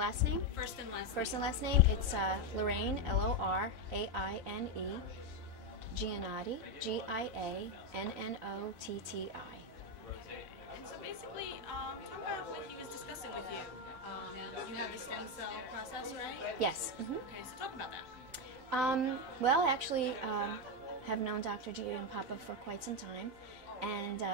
Last name? First and last First name. and last name, it's Lorraine, L-O-R-A-I-N-E, Giannotti, Giannotti. And so basically, talk about what he was discussing with you. You have the stem cell process, right? Yes. Okay, so talk about that. Well, I actually have known Dr. G and Papa for quite some time, and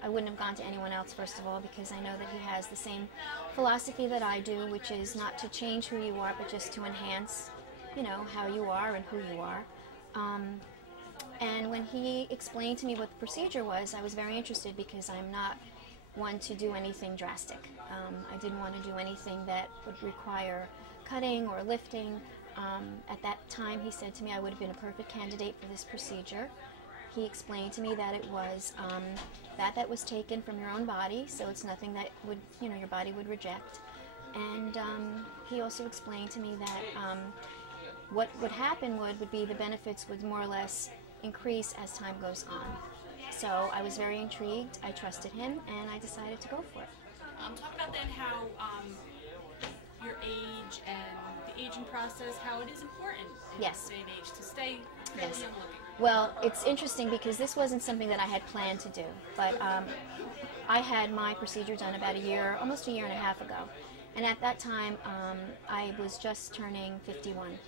I wouldn't have gone to anyone else, first of all, because I know that he has the same philosophy that I do, which is not to change who you are, but just to enhance, you know, how you are and who you are. And when he explained to me what the procedure was, I was very interested because I'm not one to do anything drastic. I didn't want to do anything that would require cutting or lifting. At that time, he said to me I would have been a perfect candidate for this procedure. He explained to me that it was that was taken from your own body, so it's nothing that would, you know, your body would reject. And he also explained to me that what would happen would be the benefits would more or less increase as time goes on. So I was very intrigued, I trusted him, and I decided to go for it. Talk about then how your age and the aging process, how it is important in Yes. this day and age to stay fairly Yes. young looking. Well, it's interesting because this wasn't something that I had planned to do, but I had my procedure done about almost a year and a half ago. And at that time, I was just turning 51.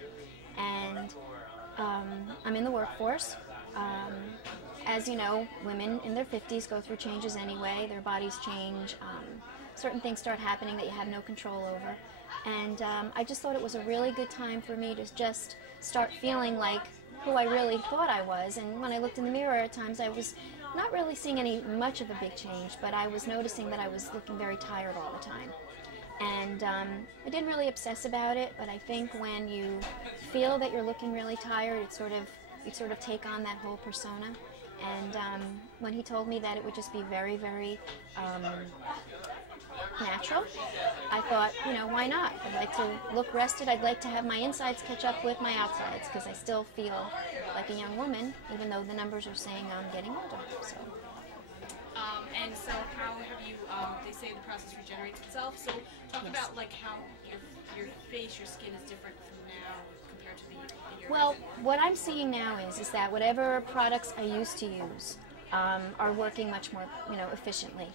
And I'm in the workforce. As you know, women in their 50s go through changes anyway. Their bodies change. Certain things start happening that you have no control over. And I just thought it was a really good time for me to just start feeling like who I really thought I was. And when I looked in the mirror at times, I was not really seeing much of a big change, but I was noticing that I was looking very tired all the time. And I didn't really obsess about it, but I think when you feel that you're looking really tired, you sort of take on that whole persona. And when he told me that it would just be very, very natural, I thought, you know, why not? I'd like to look rested. I'd like to have my insides catch up with my outsides because I still feel like a young woman, even though the numbers are saying I'm getting older. So. And so how have you, they say the process regenerates itself, so talk Yes. about like how your face, your skin is different from now compared to the year. Well, what I'm seeing now is that whatever products I used to use are working much more, you know, efficiently.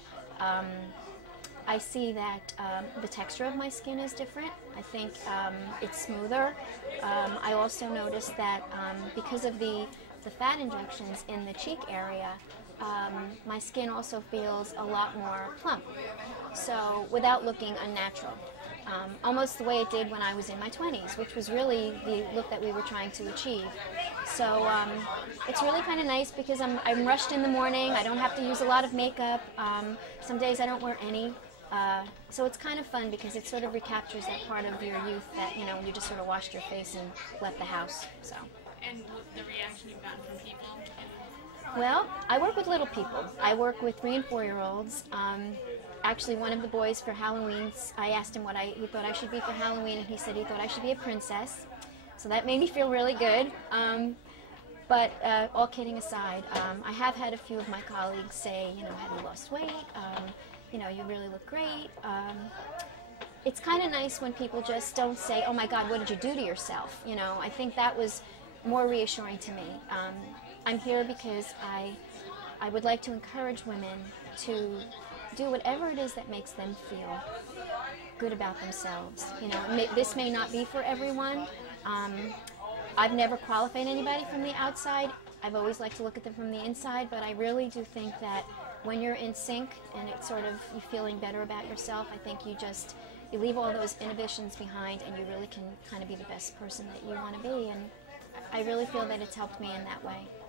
I see that the texture of my skin is different. I think it's smoother. I also noticed that because of the fat injections in the cheek area, my skin also feels a lot more plump, so without looking unnatural. Almost the way it did when I was in my 20s, which was really the look that we were trying to achieve. So it's really kind of nice because I'm rushed in the morning. I don't have to use a lot of makeup. Some days I don't wear any. So it's kind of fun because it sort of recaptures that part of your youth that, you know, you just sort of washed your face and left the house. So. And the reaction you've gotten from people? Well, I work with little people. I work with 3- and 4-year-olds. Actually, one of the boys for Halloween, I asked him what he thought I should be for Halloween, and he said he thought I should be a princess. So that made me feel really good. But all kidding aside, I have had a few of my colleagues say, you know, have you lost weight? You know, you really look great. It's kind of nice when people just don't say, oh my God, what did you do to yourself? You know, I think that was more reassuring to me. I'm here because I would like to encourage women to do whatever it is that makes them feel good about themselves. You know, this may not be for everyone. I've never qualified anybody from the outside. I've always liked to look at them from the inside, but I really do think that when you're in sync and it's sort of you feeling better about yourself, I think you leave all those inhibitions behind and you really can kind of be the best person that you want to be. And I really feel that it's helped me in that way.